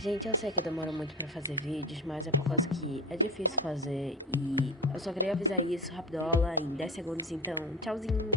Gente, eu sei que eu demoro muito pra fazer vídeos, mas é por causa que é difícil fazer e eu só queria avisar isso rapidola em 10 segundos, então tchauzinho!